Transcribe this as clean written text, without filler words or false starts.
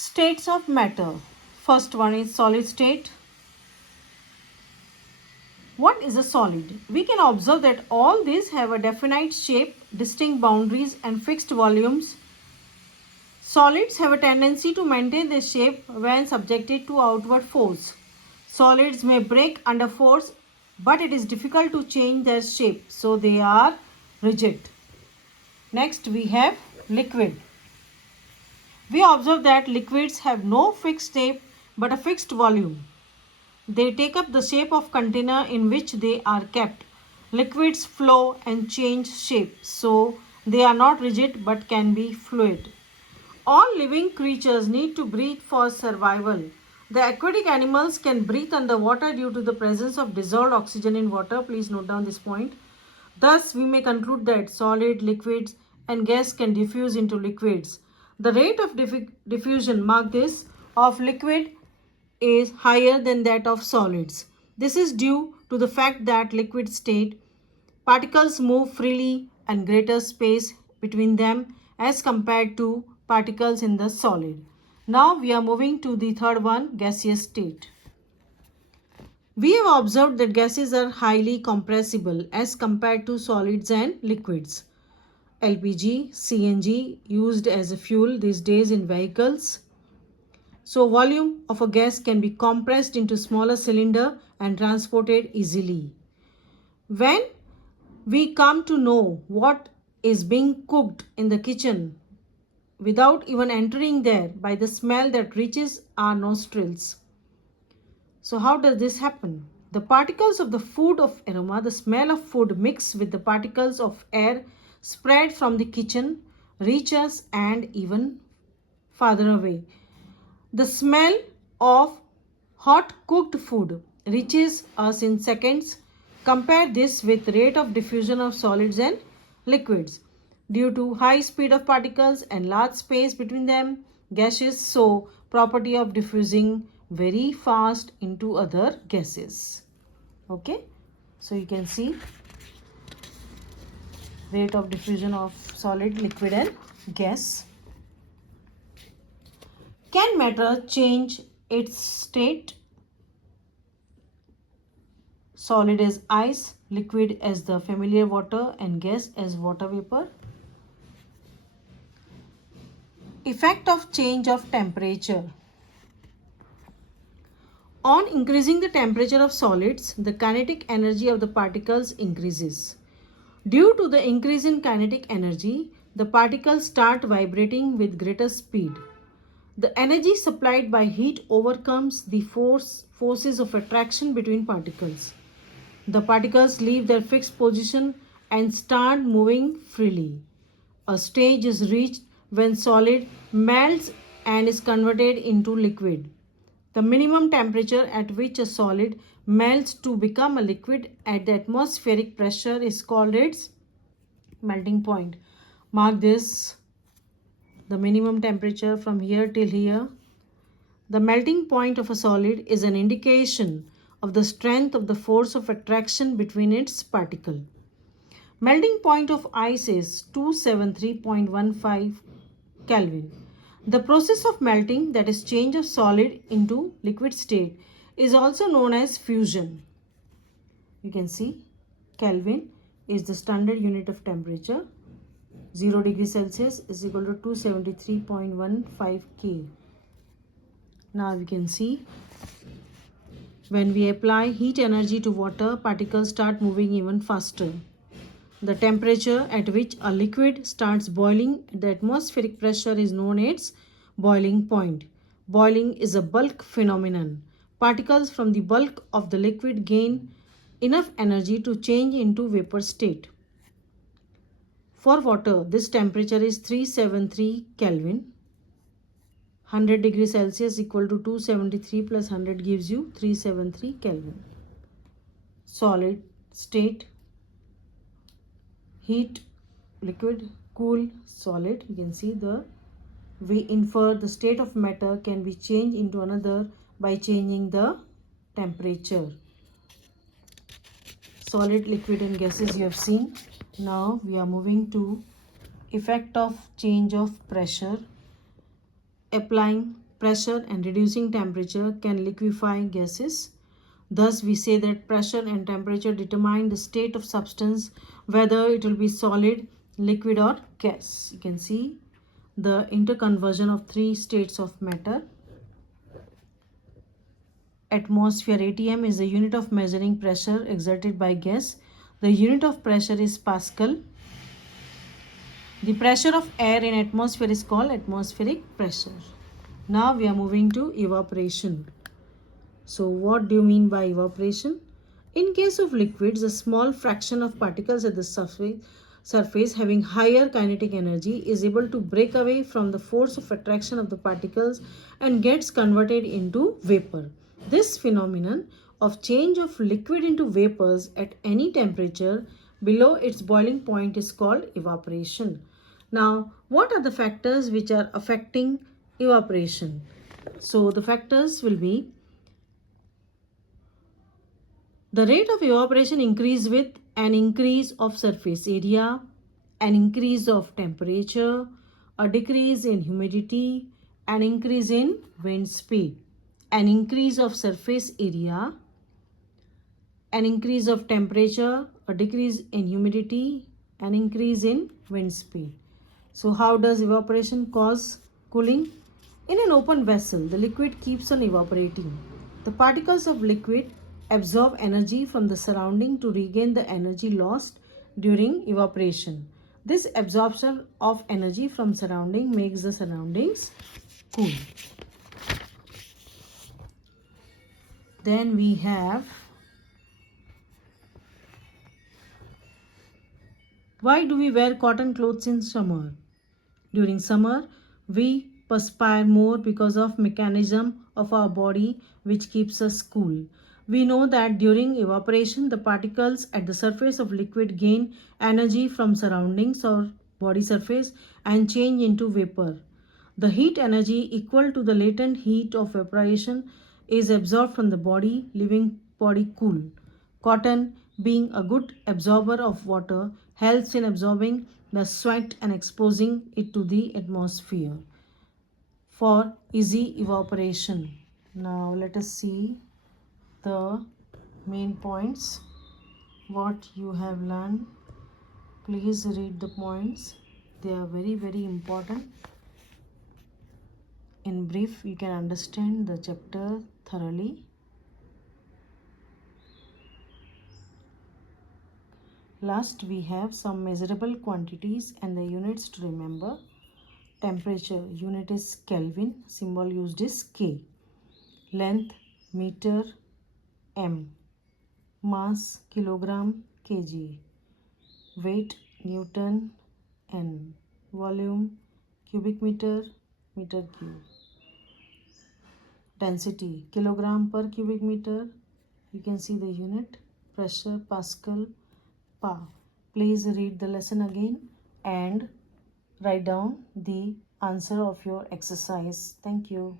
States of matter. First one is solid state. What is a solid? We can observe that all these have a definite shape, distinct boundaries and fixed volumes. Solids have a tendency to maintain their shape when subjected to outward force. Solids may break under force, but it is difficult to change their shape, so they are rigid. Next we have liquid. We observe that liquids have no fixed shape but a fixed volume. They take up the shape of container in which they are kept. Liquids flow and change shape, so they are not rigid but can be fluid. All living creatures need to breathe for survival. The aquatic animals can breathe underwater due to the presence of dissolved oxygen in water. Please note down this point. Thus, we may conclude that solid, liquids, and gas can diffuse into liquids. The rate of diffusion, mark this, of liquid is higher than that of solids. This is due to the fact that liquid state particles move freely and greater space between them as compared to particles in the solid. Now we are moving to the third one, gaseous state. We have observed that gases are highly compressible as compared to solids and liquids. LPG, CNG used as a fuel these days in vehicles. So volume of a gas can be compressed into smaller cylinder and transported easily. When we come to know what is being cooked in the kitchen without even entering there by the smell that reaches our nostrils. So how does this happen? The particles of the food of aroma, the smell of food mix with the particles of air spread from the kitchen, reach us and even farther away. The smell of hot cooked food reaches us in seconds. Compare this with rate of diffusion of solids and liquids. Due to high speed of particles and large space between them, gases show property of diffusing very fast into other gases. Okay, so you can see rate of diffusion of solid, liquid and gas. Can matter change its state? Solid as ice, liquid as the familiar water and gas as water vapor. Effect of change of temperature. On increasing the temperature of solids, the kinetic energy of the particles increases. Due to the increase in kinetic energy, the particles start vibrating with greater speed. The energy supplied by heat overcomes the forces of attraction between particles. The particles leave their fixed position and start moving freely. A stage is reached when solid melts and is converted into liquid. The minimum temperature at which a solid melts to become a liquid at the atmospheric pressure is called its melting point. Mark this, the minimum temperature from here till here. The melting point of a solid is an indication of the strength of the force of attraction between its particle. Melting point of ice is 273.15 Kelvin. The process of melting, that is change of solid into liquid state, is also known as fusion. You can see Kelvin is the standard unit of temperature. 0 degrees Celsius is equal to 273.15 K. Now you can see when we apply heat energy to water, particles start moving even faster. The temperature at which a liquid starts boiling at the atmospheric pressure is known as boiling point. Boiling is a bulk phenomenon. Particles from the bulk of the liquid gain enough energy to change into vapor state. For water, this temperature is 373 Kelvin. 100 degrees Celsius equal to 273 plus 100 gives you 373 Kelvin. Solid state, heat, liquid, cool, solid. You can see we infer the state of matter can be changed into another by changing the temperature. Solid, liquid and gases you have seen. Now we are moving to effect of change of pressure. Applying pressure and reducing temperature can liquefy gases. Thus, we say that pressure and temperature determine the state of substance, whether it will be solid, liquid, or gas. You can see the interconversion of three states of matter. Atmosphere, ATM, is the unit of measuring pressure exerted by gas. The unit of pressure is Pascal. The pressure of air in atmosphere is called atmospheric pressure. Now we are moving to evaporation. So what do you mean by evaporation? In case of liquids, a small fraction of particles at the surface having higher kinetic energy is able to break away from the force of attraction of the particles and gets converted into vapor. This phenomenon of change of liquid into vapors at any temperature below its boiling point is called evaporation. Now, what are the factors which are affecting evaporation? So, the factors will be the rate of evaporation increase with an increase of surface area, an increase of temperature, a decrease in humidity, an increase in wind speed, an increase of surface area, an increase of temperature, a decrease in humidity, an increase in wind speed. So how does evaporation cause cooling? In an open vessel, the liquid keeps on evaporating. The particles of liquid absorb energy from the surrounding to regain the energy lost during evaporation. This absorption of energy from surrounding makes the surroundings cool. Then we have, why do we wear cotton clothes in summer? During summer, we perspire more because of mechanism of our body which keeps us cool. We know that during evaporation, the particles at the surface of liquid gain energy from surroundings or body surface and change into vapor. The heat energy equal to the latent heat of evaporation is absorbed from the body, leaving body cool. Cotton, being a good absorber of water, helps in absorbing the sweat and exposing it to the atmosphere for easy evaporation. Now let us see the main points what you have learned. Please read the points. They are very important. In brief, you can understand the chapter thoroughly. Last, we have some measurable quantities and the units to remember. Temperature, unit is Kelvin, symbol used is K. Length, meter, M. Mass, kilogram, kg. Weight, Newton, N. Volume, cubic meter, meter cube. Density, kilogram per cubic meter. You can see the unit. Pressure, Pascal, Pa. Please read the lesson again and write down the answer of your exercise. Thank you.